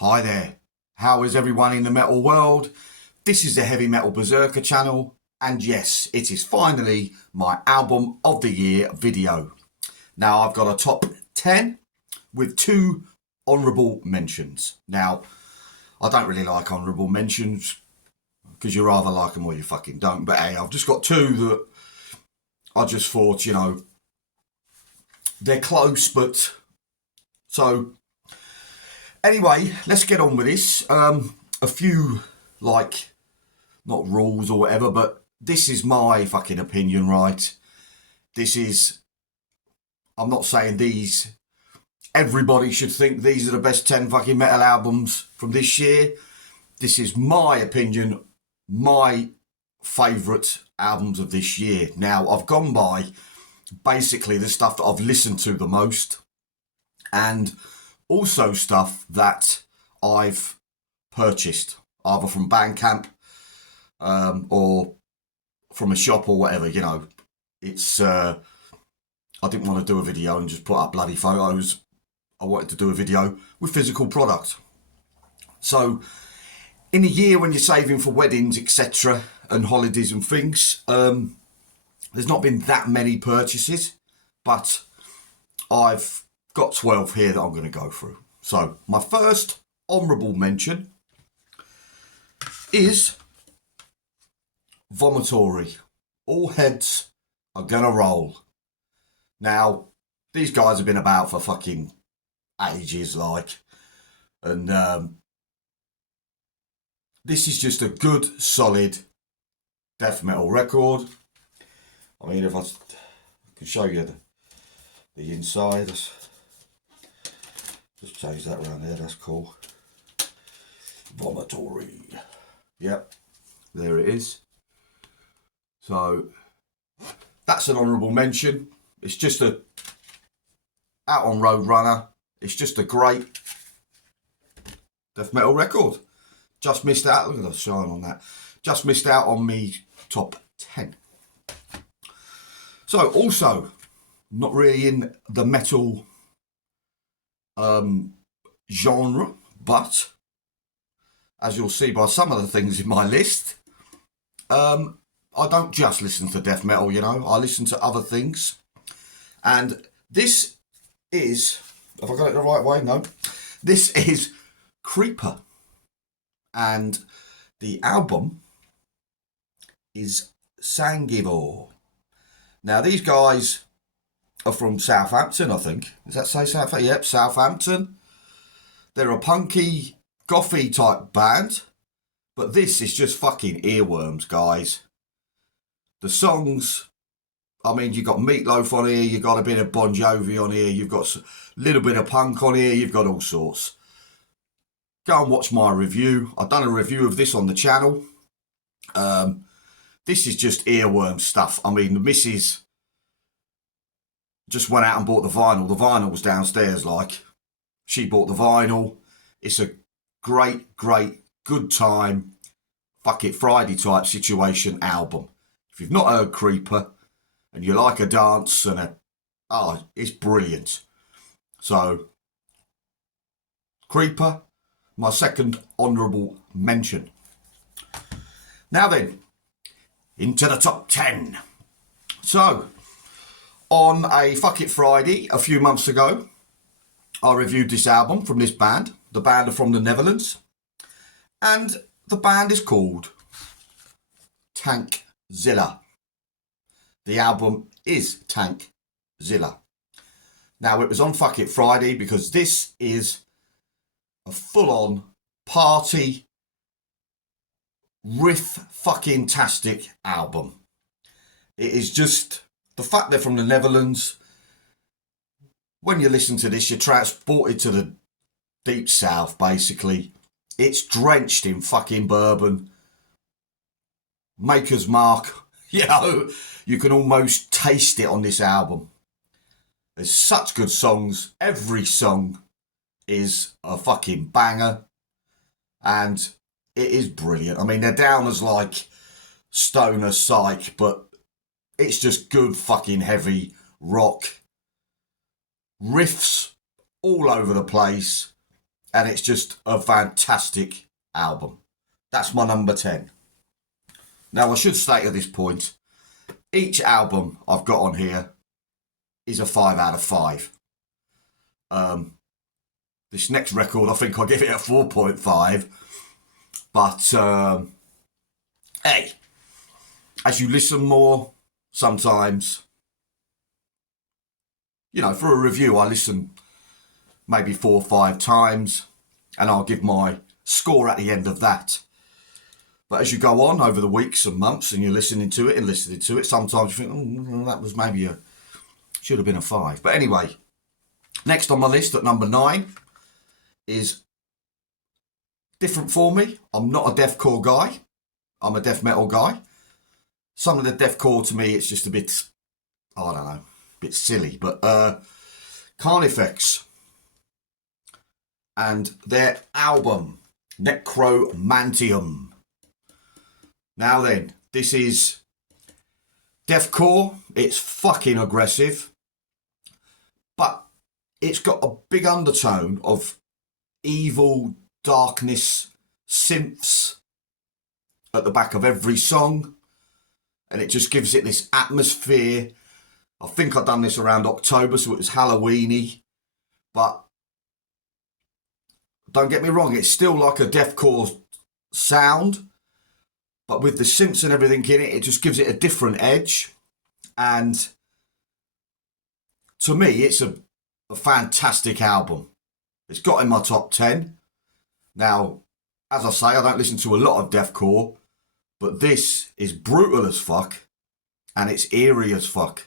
Hi there, how is everyone in the metal world? This is the Heavy Metal Berserker channel, and yes, it is finally my album of the year video. Now I've got a top 10 with 2 honourable mentions. Now, I don't really like honourable mentions because you either like them or you fucking don't, but hey, I've just got 2 that I just thought, they're close, but so anyway, let's get on with this. A few, not rules or whatever, but this is my fucking opinion, right? I'm not saying everybody should think these are the best 10 fucking metal albums from this year. This is my opinion, my favourite albums of this year. Now, I've gone by basically the stuff that I've listened to the most, and also stuff that I've purchased, either from Bandcamp or from a shop or whatever. It's I didn't want to do a video and just put up bloody photos. I wanted to do a video with physical product. So in a year when you're saving for weddings, etc., and holidays and things, there's not been that many purchases, but I've got 12 here that I'm going to go through. So my first honourable mention is Vomitory. All heads are gonna roll. Now, these guys have been about for fucking ages, and this is just a good, solid death metal record. I mean, if I can show you the inside, just change that around there, that's cool. Vomitory. Yep, there it is. So, that's an honourable mention. It's just out on Roadrunner. It's just a great death metal record. Just missed out, look at the shine on that. Just missed out on me top 10. So, also, not really in the metal genre, but as you'll see by some of the things in my list, I don't just listen to death metal, I listen to other things. And this is, have I got it the right way? No. This is Creeper. And the album is Sangivore. Now, these guys are from Southampton, I think. Does that say Southampton? Yep, Southampton. They're a punky, gothy type band. But this is just fucking earworms, guys. The songs, I mean, you've got Meatloaf on here, you've got a bit of Bon Jovi on here, you've got a little bit of punk on here, you've got all sorts. Go and watch my review. I've done a review of this on the channel. This is just earworm stuff. I mean, the missus just went out and bought the vinyl. The vinyl was downstairs, She bought the vinyl. It's a great, good time, fuck it, Friday type situation album. If you've not heard Creeper and you like a dance it's brilliant. So, Creeper, my second honourable mention. Now then, into the top 10. So, on a Fuck It Friday a few months ago, I reviewed this album from this band. The band are from the Netherlands. And the band is called TankZilla. The album is TankZilla. Now, it was on Fuck It Friday because this is a full-on party riff fucking tastic album. It is just the fact they're from the Netherlands. When you listen to this, you're transported to the deep south, basically. It's drenched in fucking bourbon. Maker's Mark. You can almost taste it on this album. There's such good songs. Every song is a fucking banger. And it is brilliant. I mean, they're down as stoner psych, but it's just good fucking heavy rock. Riffs all over the place. and it's just a fantastic album. That's my number 10. Now, I should state at this point, each album I've got on here is a 5 out of 5. This next record, I think I'll give it a 4.5. But, hey, as you listen more, sometimes, you know, for a review, I listen maybe 4 or 5 times, and I'll give my score at the end of that. But as you go on over the weeks and months, and you're listening to it, sometimes you think, that was maybe should have been a 5. But anyway, next on my list at number 9 is different for me. I'm not a deathcore guy. I'm a death metal guy. Some of the deathcore to me, it's just a bit, I don't know, a bit silly. But Carnifex and their album, Necromantium. Now then, this is deathcore. It's fucking aggressive. But it's got a big undertone of evil, darkness, synths at the back of every song. And it just gives it this atmosphere. I think I've done this around October, so it was Halloweeny. But don't get me wrong, it's still like a deathcore sound. But with the synths and everything in it, it just gives it a different edge. And to me, it's a fantastic album. It's got in my top 10. Now, as I say, I don't listen to a lot of deathcore, but this is brutal as fuck, and it's eerie as fuck.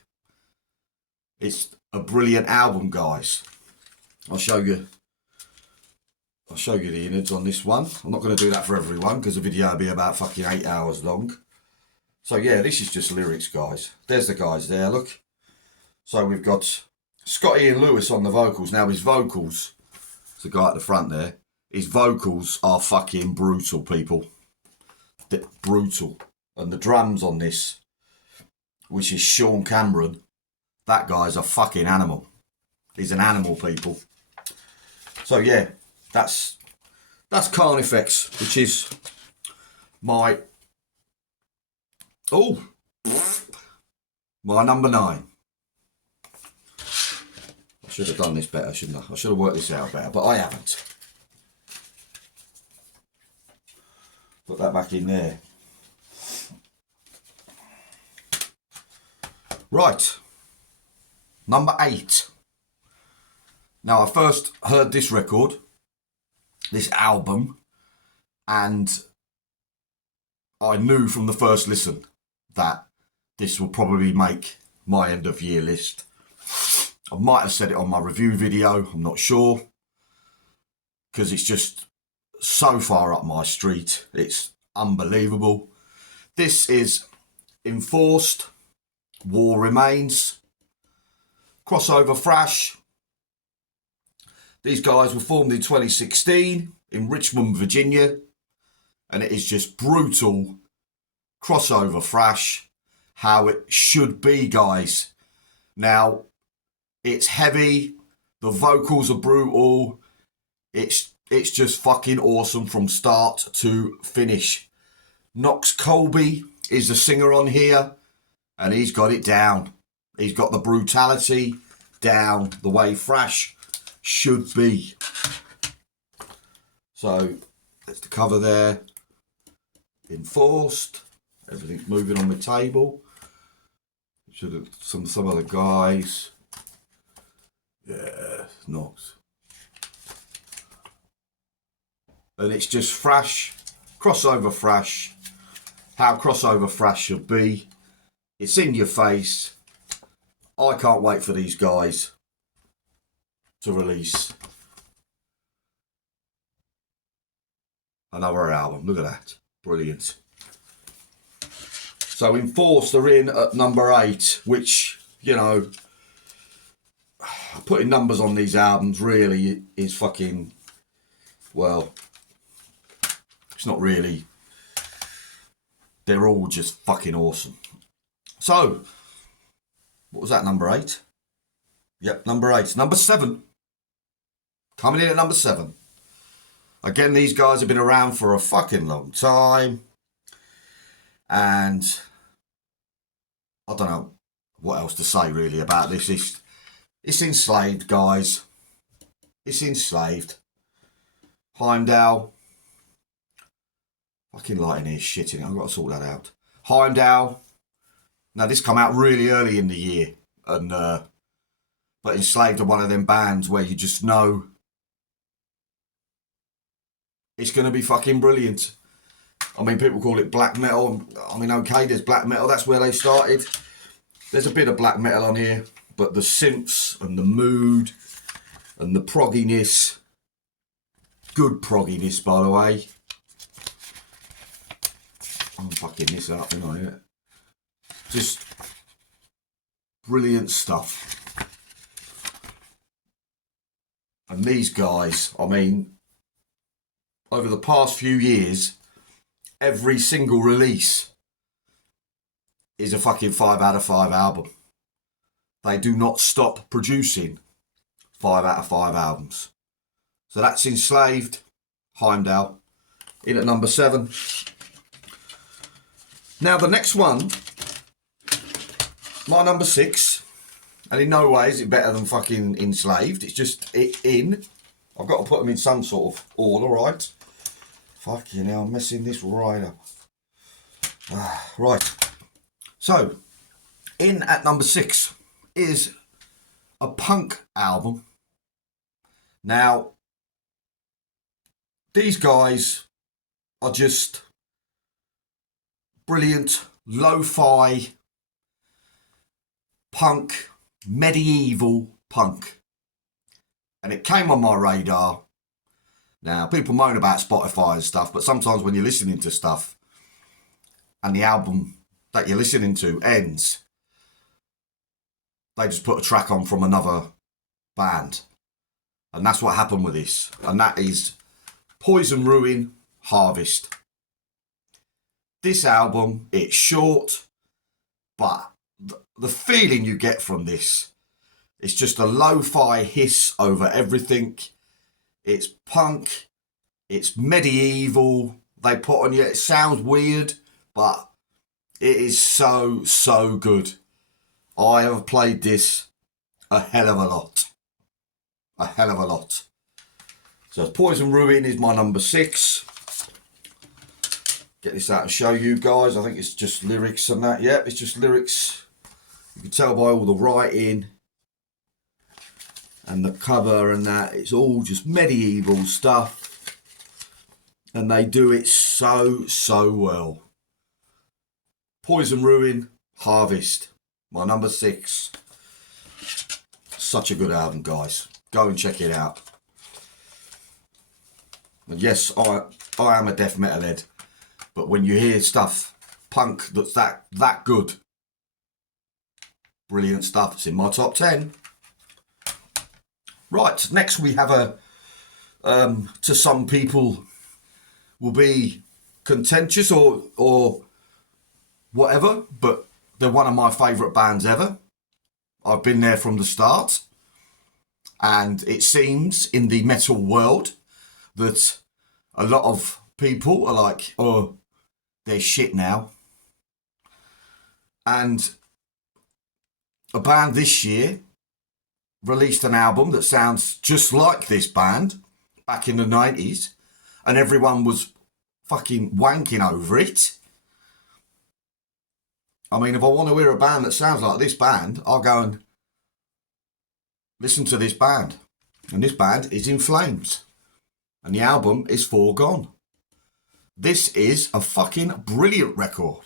It's a brilliant album, guys. I'll show you the innards on this one. I'm not going to do that for everyone because the video will be about fucking 8 hours long. So yeah, this is just lyrics, guys. There's the guys there, look. So we've got Scotty and Lewis on the vocals. Now his vocals, it's the guy at the front there, his vocals are fucking brutal, people. They're brutal. And the drums on this, which is Sean Cameron, that guy's a fucking animal. He's an animal, people. So yeah, that's Carnifex, which is my number 9. I should have done this better, shouldn't I? I should have worked this out better, but I haven't. Put that back in there. Right. Number 8. Now, I first heard this record, this album, and I knew from the first listen that this will probably make my end of year list. I might have said it on my review video, I'm not sure, because it's just so far up my street. It's unbelievable. This is Enforced, War Remains, crossover thrash. These guys were formed in 2016 in Richmond, Virginia, and it is just brutal crossover thrash, how it should be, guys. Now, it's heavy, the vocals are brutal, it's just fucking awesome from start to finish. Knox Colby is the singer on here, and he's got it down. He's got the brutality down, the way thrash should be. So, that's the cover there. Enforced. Everything's moving on the table. Should have some other guys. Yeah, Knox. And it's just thrash, crossover thrash, how crossover thrash should be. It's in your face. I can't wait for these guys to release another album. Look at that. Brilliant. So Enforced are in at number 8, which, you know, putting numbers on these albums really is fucking, well, it's not really. They're all just fucking awesome. So, what was that, number 8? Yep, number 8. Number 7. Coming in at number 7. Again, these guys have been around for a fucking long time. And I don't know what else to say really about this. It's Enslaved, guys. It's Enslaved. Heimdall. Fucking lighting here, shit in it. I've got to sort that out. Heimdall. Now, this come out really early in the year. And, but Enslaved are one of them bands where you just know it's going to be fucking brilliant. I mean, people call it black metal. I mean, okay, there's black metal. That's where they started. There's a bit of black metal on here. But the synths and the mood and the progginess. Good progginess, by the way. I'm fucking this up, aren't I? Just brilliant stuff. And these guys, I mean, over the past few years, every single release is a fucking 5 out of 5 album. They do not stop producing 5 out of 5 albums. So that's Enslaved, Heimdall, in at number 7. Now the next one, my number 6, and in no way is it better than fucking Enslaved. It's just in. I've got to put them in some sort of order, right? Fucking hell, I'm messing this right up. Right. So, in at number 6 is a punk album. Now, these guys are just brilliant, lo-fi, punk, medieval punk. And it came on my radar. Now, people moan about Spotify and stuff, but sometimes when you're listening to stuff and the album that you're listening to ends, they just put a track on from another band. And that's what happened with this. And that is Poison Ruin Harvest. This album, it's short, but the feeling you get from this, it's just a lo-fi hiss over everything. It's punk, it's medieval. They put on you, it sounds weird, but it is so, so good. I have played this a hell of a lot. A hell of a lot. So Poison Ruin is my number 6. Get this out and show you guys. I think it's just lyrics and that. Yep, it's just lyrics. You can tell by all the writing and the cover and that. It's all just medieval stuff. And they do it so, so well. Poison Ruin Harvest. My number 6. Such a good album, guys. Go and check it out. And yes, I am a death metal head. But when you hear stuff, punk, that's that good. Brilliant stuff. It's in my top 10. Right, next we have a, to some people, will be contentious or whatever, but they're one of my favourite bands ever. I've been there from the start. And it seems in the metal world that a lot of people are like, oh, they're shit now. And a band this year released an album that sounds just like this band back in the 90s. And everyone was fucking wanking over it. I mean, if I want to hear a band that sounds like this band, I'll go and listen to this band. And this band is In Flames. And the album is Foregone. This is a fucking brilliant record.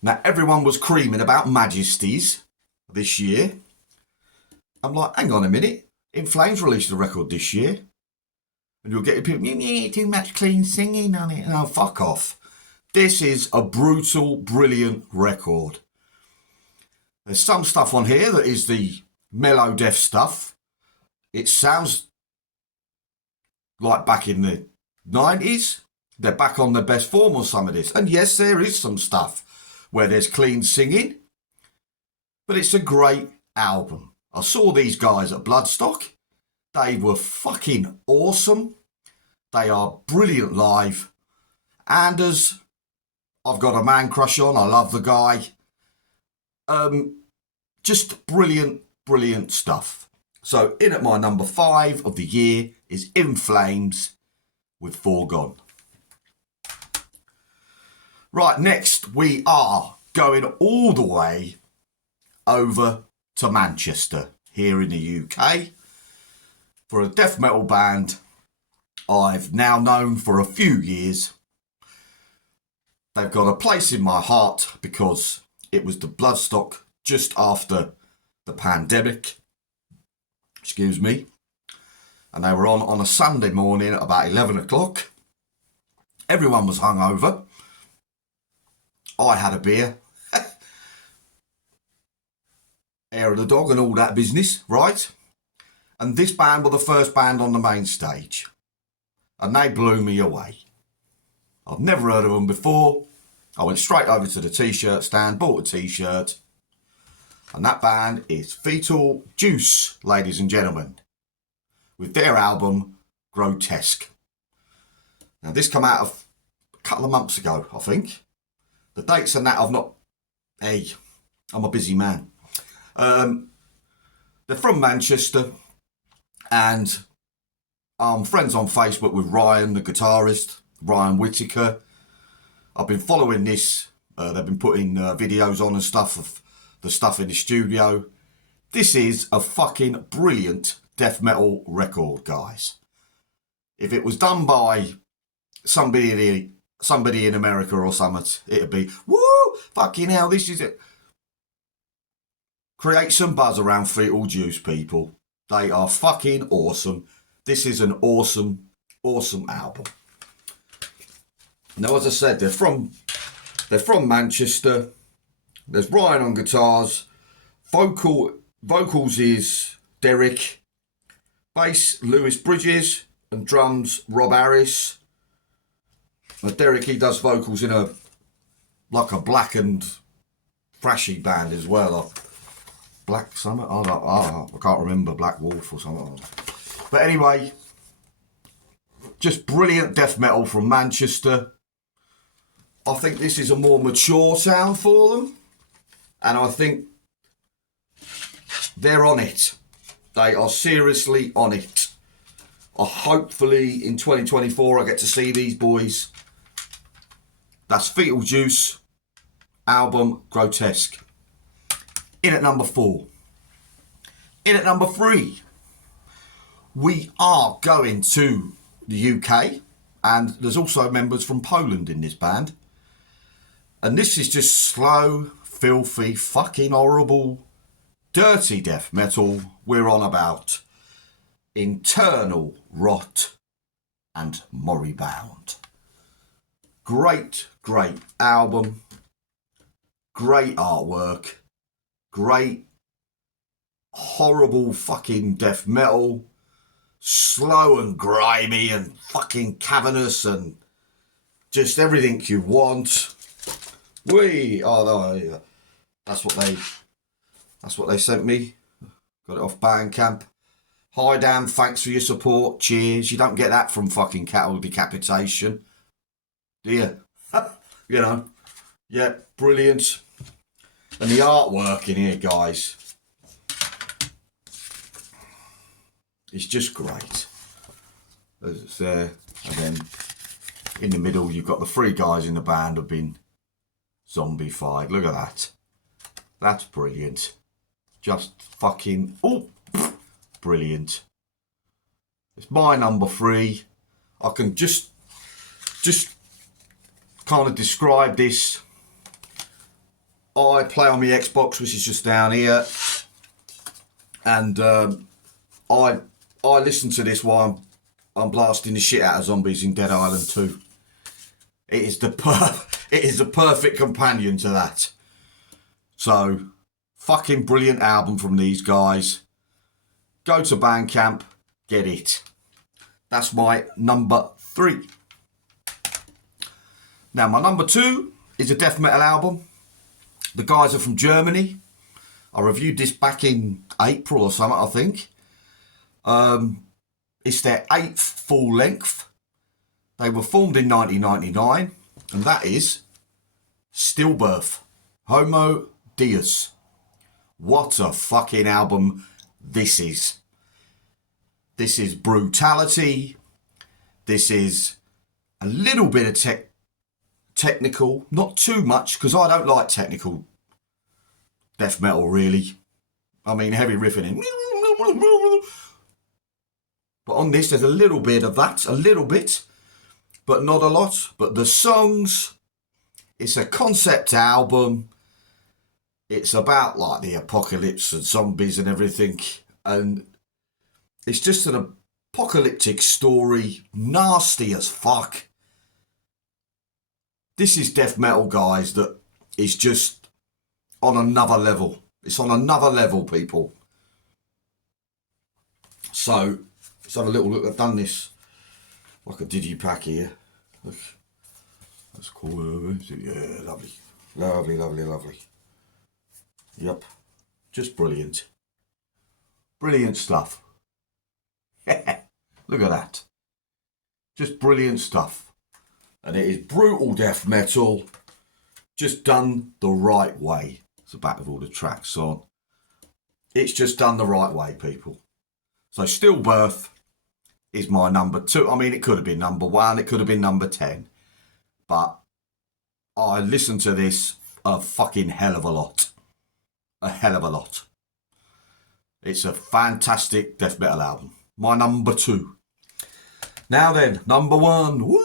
Now, everyone was creaming about Majesties this year. I'm like, hang on a minute. In Flames released a record this year. And you'll get people, too much clean singing on it. No, fuck off. This is a brutal, brilliant record. There's some stuff on here that is the mellow death stuff. It sounds like back in the 90s. They're back on their best form on some of this. And yes, there is some stuff where there's clean singing. But it's a great album. I saw these guys at Bloodstock. They were fucking awesome. They are brilliant live. Anders, I've got a man crush on. I love the guy. Just brilliant, brilliant stuff. So in at my number 5 of the year is In Flames with Foregone. Right, next we are going all the way over to Manchester here in the UK for a death metal band I've now known for a few years. They've got a place in my heart because it was the Bloodstock just after the pandemic. Excuse me. And they were on a Sunday morning at about 11 o'clock. Everyone was hungover. I had a beer. Hair of the dog and all that business, right? And this band were the first band on the main stage. And they blew me away. I've never heard of them before. I went straight over to the t-shirt stand, bought a t-shirt. And that band is Fetal Juice, ladies and gentlemen, with their album, Grotesque. Now, this came out a couple of months ago, I think. The dates and that I've not... Hey, I'm a busy man. They're from Manchester, and I'm friends on Facebook with Ryan, the guitarist, Ryan Whittaker. I've been following this. They've been putting videos on and stuff of the stuff in the studio. This is a fucking brilliant death metal record, guys. If it was done by somebody in America or something, it'd be, woo, fucking hell, this is it. Create some buzz around Fetal Juice, people. They are fucking awesome. This is an awesome, awesome album. Now, as I said, they're from Manchester. There's Ryan on guitars. Vocals is Derek. Bass, Lewis Bridges. And drums, Rob Harris. Derek, he does vocals in a black and thrashy band as well. Black Summer? I can't remember. Black Wolf or something. But anyway, just brilliant death metal from Manchester. I think this is a more mature sound for them. And I think they're on it. They are seriously on it. Hopefully in 2024 I get to see these boys. That's Fetal Juice, album Grotesque. In at number 4. In at number 3, we are going to the UK, and there's also members from Poland in this band. And this is just slow, filthy, fucking horrible, dirty death metal. We're on about Internal Rot and Moribund. Great, great album. Great artwork. Great, horrible fucking death metal. Slow and grimy and fucking cavernous and just everything you want. That's what they sent me. Got it off Bandcamp. Hi Dan, thanks for your support. Cheers. You don't get that from fucking cattle decapitation, do you? You know. Yeah, brilliant. And the artwork in here, guys, is just great. It's there, and then in the middle you've got the 3 guys in the band who've been zombified. Look at that. That's brilliant. Just fucking brilliant. It's my number 3. I can just kind of describe this. I play on my Xbox, which is just down here, and I listen to this while I'm blasting the shit out of zombies in Dead Island 2. It is the perfect companion to that. So, fucking brilliant album from these guys. Go to Bandcamp, get it. That's my number 3. Now, my number 2 is a death metal album. The guys are from Germany. I reviewed this back in April or something, I think. It's their 8th full length. They were formed in 1999, and that is Stillbirth, Homo Deus. What a fucking album this is. This is brutality. This is a little bit of technical, not too much, because I don't like technical death metal really. I mean, heavy riffing. But on this, there's a little bit of that, a little bit, but not a lot. But the songs, it's a concept album. It's about like the apocalypse and zombies and everything. And it's just an apocalyptic story, nasty as fuck. This is death metal, guys, that is just on another level. It's on another level, people. So, let's have a little look. I've done this like a digipack here. Look. That's cool. Yeah, lovely. Lovely, lovely, lovely. Yep. Just brilliant. Brilliant stuff. Look at that. Just brilliant stuff. And it is brutal death metal, just done the right way. It's the back of all the tracks on. It's just done the right way, people. So Stillbirth is my number 2. I mean, it could have been number 1. It could have been number 10. But I listened to this a fucking hell of a lot. A hell of a lot. It's a fantastic death metal album. My number 2. Now then, number 1. Woo!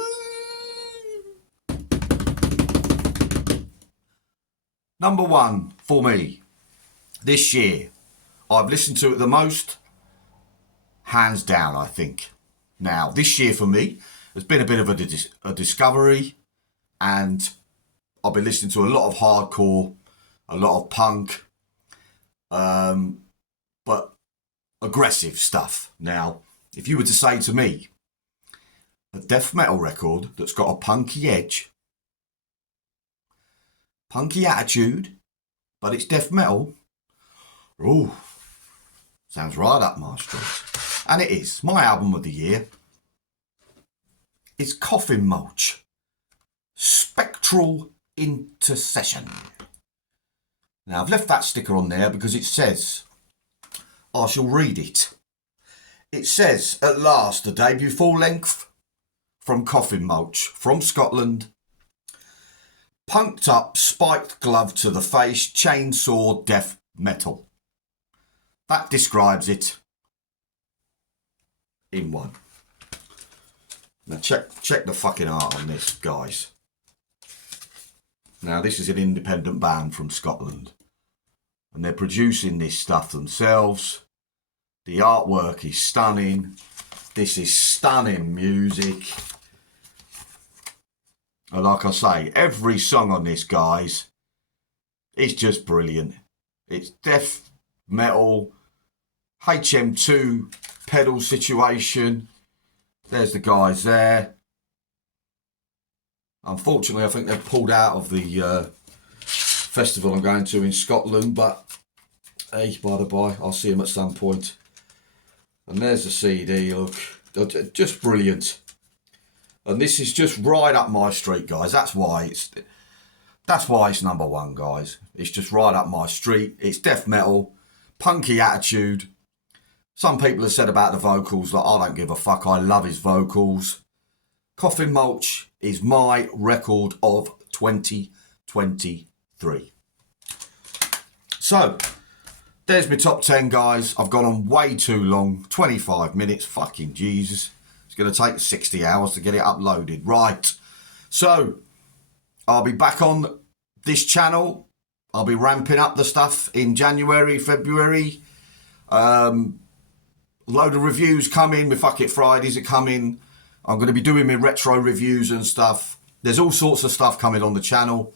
Number 1 for me this year. I've listened to it the most. Hands down, I think. Now, this year for me has been a bit of a discovery. And I've been listening to a lot of hardcore, a lot of punk, but aggressive stuff. Now, if you were to say to me, a death metal record that's got a punky edge, punky attitude, but it's death metal, ooh, sounds right up my street. And it is. My album of the year is Coffin Mulch, Spectral Intercession. Now, I've left that sticker on there because it says, I shall read it. It says, at last, a debut full length from Coffin Mulch, from Scotland. Punked up, spiked glove to the face, chainsaw death metal. That describes it in one. Now check the fucking art on this, guys. Now, this is an independent band from Scotland, and they're producing this stuff themselves. The artwork is stunning. This is stunning music. And like I say, every song on this, guys, is just brilliant. It's death metal, HM2 pedal situation. There's the guys there. Unfortunately, I think they've pulled out of the festival I'm going to in Scotland, but hey, by the by, I'll see them at some point. And there's the CD, look, just brilliant. And this is just right up my street, guys. That's why it's number 1, guys. It's just right up my street. It's death metal, punky attitude. Some people have said about the vocals that I don't give a fuck. I love his vocals. Coffin Mulch is my record of 2023. So, there's my top 10, guys. I've gone on way too long. 25 minutes. Fucking Jesus. It's going to take 60 hours to get it uploaded. Right. So, I'll be back on this channel. I'll be ramping up the stuff in January, February. Load of reviews coming. My Fuck It Fridays are coming. I'm going to be doing my retro reviews and stuff. There's all sorts of stuff coming on the channel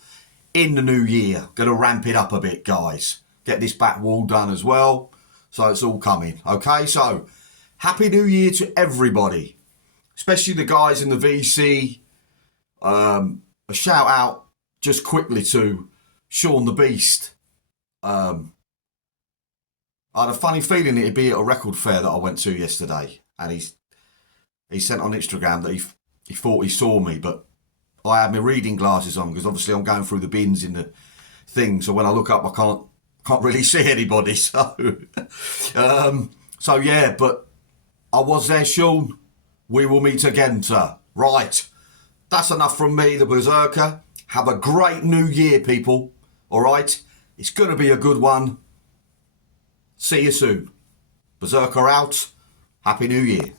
in the new year. Going to ramp it up a bit, guys. Get this back wall done as well. So it's all coming. Okay, so Happy New Year to everybody. Especially the guys in the VC. A shout out just quickly to Sean the Beast. I had a funny feeling it'd be at a record fair that I went to yesterday. And he sent on Instagram that he thought he saw me, but I had my reading glasses on because obviously I'm going through the bins in the thing. So when I look up, I can't really see anybody. So yeah, but I was there, Sean. We will meet again, sir. Right. That's enough from me, the Berserker. Have a great new year, people. All right? It's going to be a good one. See you soon. Berserker out. Happy New Year.